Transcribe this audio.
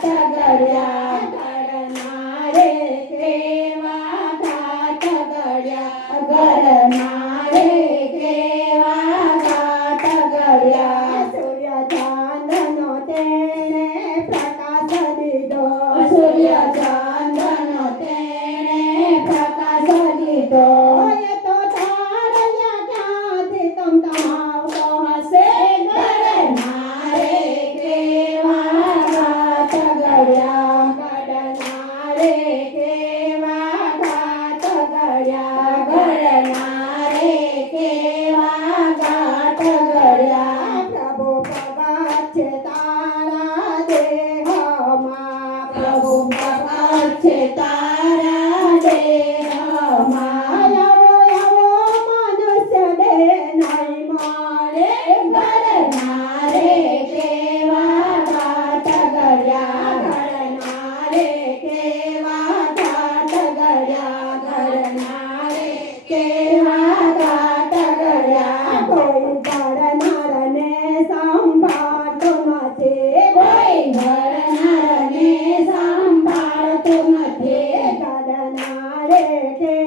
谢谢大家。quick.